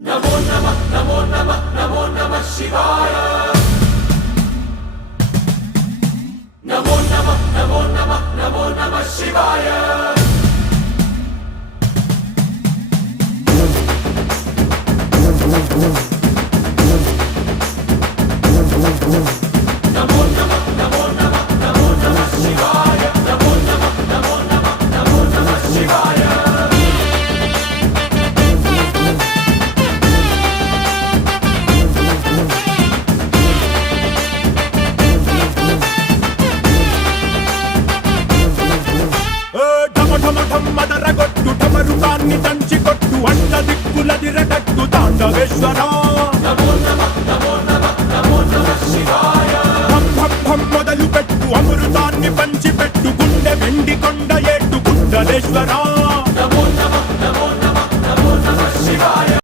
नमो नमः नमो नमः नमो नमः शिवाय। नमो नमः नमो नमः नमो नमः शिवाय। नमो नमः नमो नमः नमो नमः शिवाय। नमो नमः नमो नमः नमो नमः शिवाय। మదరగొట్టు ఢమరుకాన్ని దంచి కొట్టు అంట దిక్కులదిరగట్టు తాండవేశ్వర नमो नमः